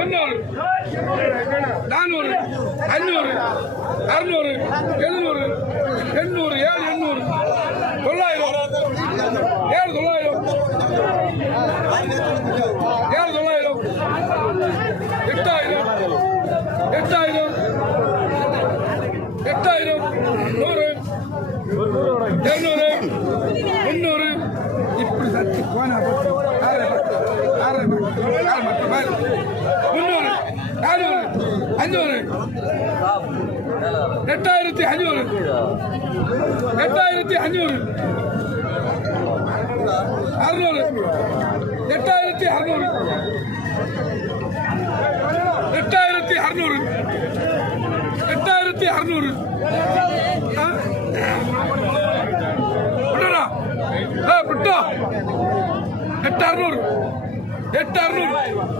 300 400 500 600 700 800 7 இப்படி சத்து போன 8,600